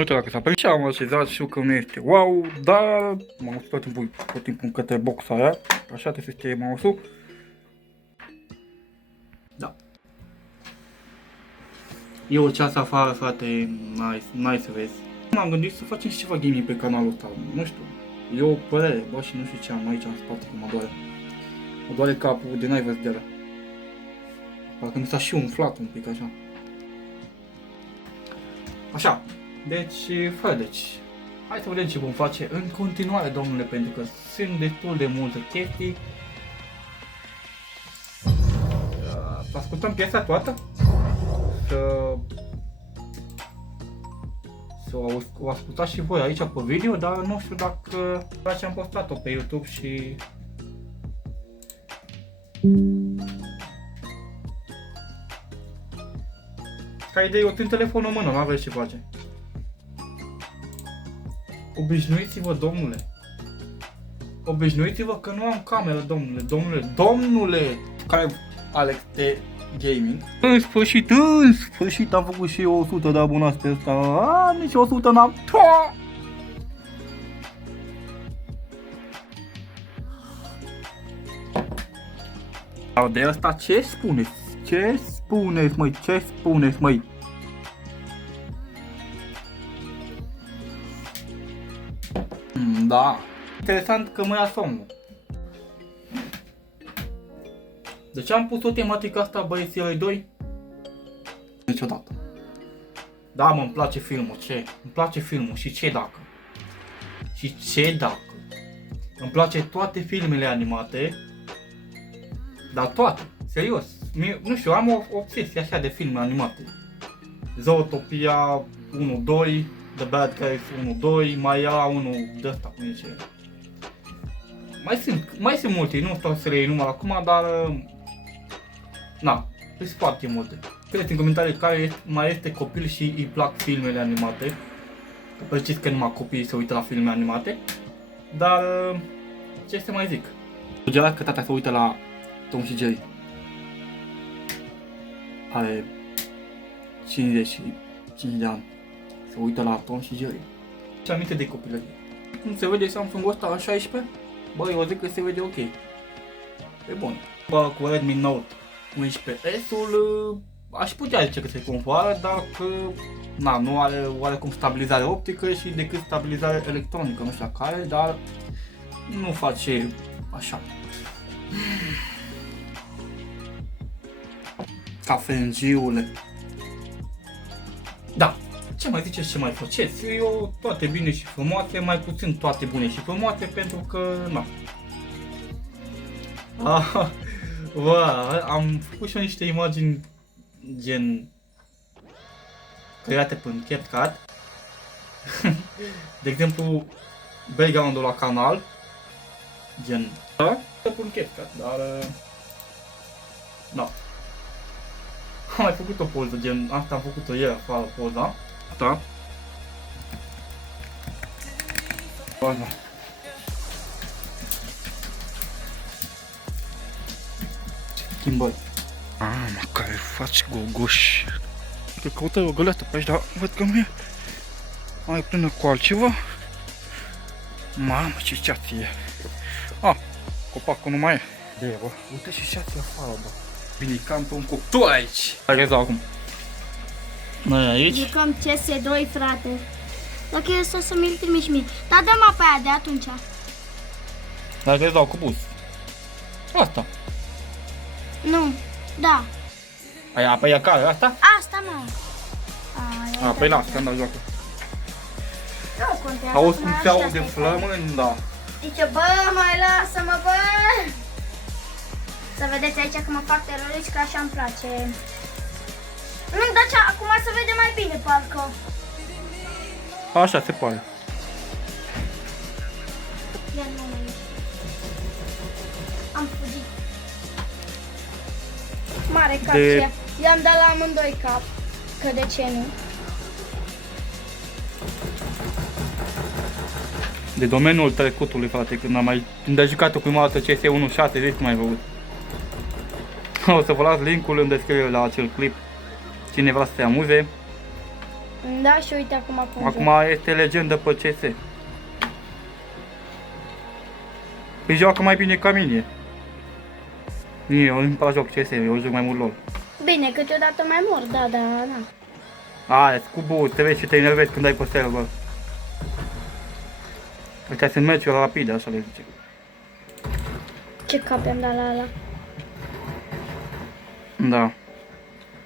Uite, dacă s-a și am așezat, știu că nu este wow, dar m-am uitat tot timpul către boxa aia, așa trebuie să fie mouse-ul. Da. E o ceasă afară, frate, nice să vezi. M-am gândit să facem și ceva gaming pe canalul ăsta, nu știu, e o părere, bă, și nu știu ce am aici în spate, că mă doare. Mă doare capul de n-ai văzut de ăla. Parcă mi s-a și umflat un pic așa. Așa. Deci, hai să vedem ce vom face în continuare, domnule, pentru că sunt destul de multe chestii. Să ascultăm piesa toată? Să o ascultați și voi aici pe video, dar nu știu dacă am postat-o pe YouTube și... Ca idee, eu țin telefonul în mână, n-aveți ce face. Obișnuiți-vă, domnule. Obișnuiți-vă că nu am cameră, domnule. Care Alex de Gaming. În sfârșit am făcut și eu 100 de abonați pe ăsta. Nici 100 n-am. De asta ce spuneți? Ce spuneți, măi? Da. Interesant că mă ia somnul. De ce am pus o tematică asta, băieții 2? Niciodată. Da, mă, îmi place filmul, ce? Îmi place filmul și ce dacă? Îmi place toate filmele animate. Dar toate, serios. Nu știu, am o obsesie așa de filme animate. Zootopia 1-2, The Bad Guys 1-2, mai era unul de ăsta, cum zice. Mai sunt multe, nu stau să le enumăr acum, dar... Na, sunt foarte multe. Scrieți în comentarii care mai este copil și îi plac filmele animate. Precis că numai copiii se uită la filme animate. Dar, ce să mai zic? Sugerat că tata se uită la Tom și Jerry. Are 55 de ani. Se uită la Tom și Jerry. Și aminte de copilărie. Cum se vede Samsung-ul ăsta la 16? Bă, eu zic că se vede ok. E bun. Bă, cu Redmi Note 11S-ul aș putea zice că se compară, dar că na, nu are oarecum stabilizare optică și decât stabilizare electronică, nu știu care, dar nu face așa. Cafengiule. Da. Ce mai ziceți, ce mai faceți? Eu toate bine și frumoase, mai puțin toate bune și frumoase, pentru că, na. Bă, am făcut și eu niște imagini gen create prin CapCut. De exemplu, background-ul la canal, gen prin CapCut, dar na. Am mai făcut o poză gen asta, am făcut-o ieri afară poza. Da. Poza. Schimbări. Mă, care faci gogoși. Că căută o găleată pe aici, dar văd că nu e mai plină cu altceva. Mamă, ce ceață e. Copacul nu mai e. De, bă, uite și ceață afară, bă. Bine, cam pe un cuptor aici. Hai că acum. Noi aici. Jucăm CS2, frate. Dacă e să mi-l trimiși mie. Dar dă-mă pe aia de atunci. Dar îți dau cu bus. Asta. Nu, da. Aia, pe ea care? Asta? Asta, mă. Păi lasă, că-mi dau joacă. Nu contează. Auzi cum se aude flămând, da. Zice, bă, mai lasă-mă, bă. Să vedeți aici că mă fac terorici, că așa îmi place. Nu, dar ce, acum se vede mai bine, parcă. Așa se pare. Ia nu aici. Am fugit. Mare cap De... ce i-am dat la amândoi cap. Că de ce nu? De domeniul trecutului, frate, când ai jucat-o prima dată CS1.6, zici cum ai făcut. O să vă las linkul în descriere la acel clip. Cine vrea să se amuze. Da, și uite acum cum Acum este legendă pe CS. Păi joacă mai bine ca mine. Eu nu-mi place joc CS, eu joc mai mult LOL. Bine, câteodată mai mor, da, da, da. Aia, scubul, te vezi și te enervezi când ai pe stel, bă. Ăștia sunt meciuri rapide, așa le zice. Ce cap am dat la ala. Da.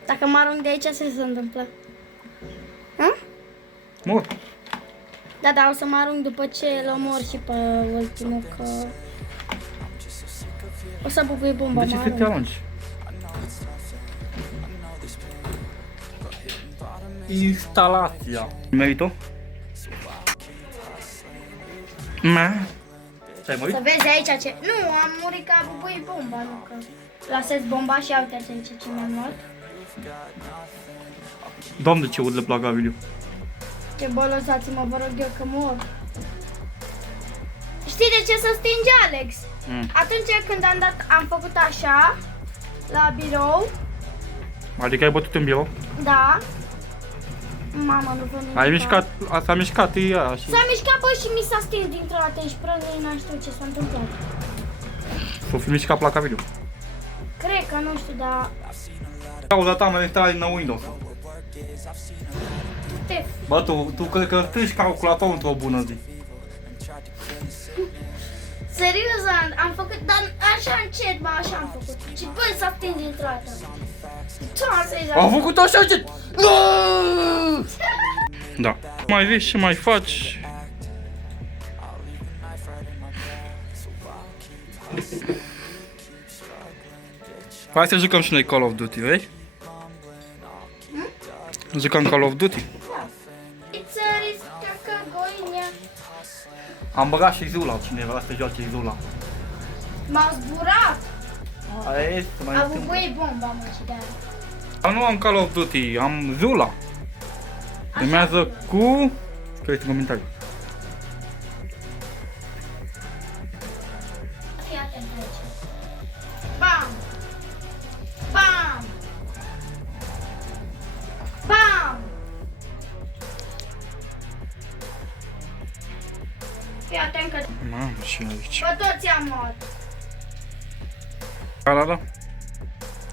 Dacă mă arunc de aici, ce se întâmplă? Hă? Mor. Da, da, o să mă arunc după ce îl omor și pe ultimul, că... O să bubui bomba, De ce mă să te arunc. arunci? Instalația. Merită? Ce ai murit? Să vezi aici ce... Nu, am murit că a bubui bomba, nu că... Lasez bomba și uite aici ce mi-am luat. Doamne, ce urlă placa video. Ce bolosați-mă, vă rog eu că mor. Știi de ce se stinge, Alex? Atunci când am făcut așa, la birou, Adică ai bătut în birou? da. Mama, nu vă mișca. Ai mișcat, s-a mișcat ea și... S-a mișcat, bă, și mi s-a stins dintr-o dată și prălăi n-am știut ce s-a întâmplat. S-o fi mișcat placa video. Cred că, nu știu, dar... Cauza ta mă stai în Windows. Te... Bă, tu cred că strici calculatorul într-o bună zi. Serios, am făcut, dar așa încet, bă, așa am făcut. Și bă, s-a stins dintr-o dată. Am făcut așa ce... Da. Mai vezi ce mai faci? Hai să jucăm și noi Call of Duty, vei? Jucăm Call of Duty. Am băgat și Zula, cineva vrea să joace Zula. M-au zburat! Aia este, mai A întâmplă. bubuit bomba, mă, și de-aia. Dar nu am Call of Duty, am Zula. Urmează cu... Scrieți în comentarii. Fii atent aici. Bam! Bam! Bam! Fii atent că Mamă, și aici. pe toți am mort. Da, da, da.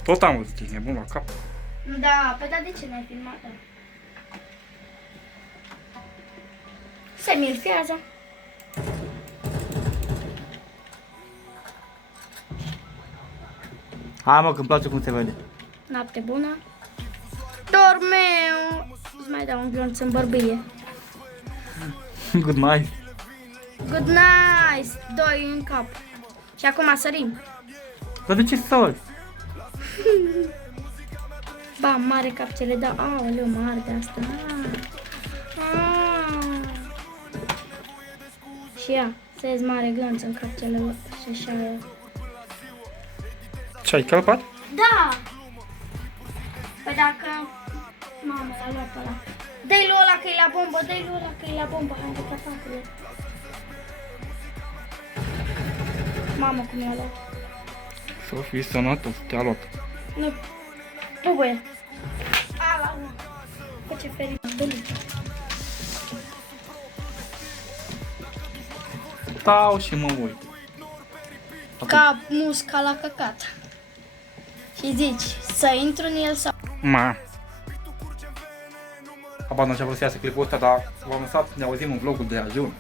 Tot am văzut, e bun la cap. Da, pe dar de ce n-ai filmat? Se milfează. Hai mă, că îmi place cum se vede. Noapte bună. Dormeu. Îți mai dau un glonț în bărbâie. Good night. Good night. Doi în cap. Și acum sărim. Dar de ce stai? Ba, mare capcele, da. Aoleu, mare de asta. Și ia, să ies mare glonț în capcele și așa. Ce ai călpat? Da! Păi dacă... Mamă, l-a luat pe ăla. Dă-i lui ăla că e la bombă, dă-i lui ăla că e la bombă. Hai de pătatule. Mamă, cum i-a luat. Să fii sănătos, te-a luat. Nu. Bubuie. Ala, nu. Cu ce ferit. Dă-i. Stau și mă uit. Ca musca la căcat. Și zici, să intru în el sau... Ma. Habar n-am ce vreau să iasă clipul ăsta, dar v-am lăsat, ne auzim în vlogul de ajun.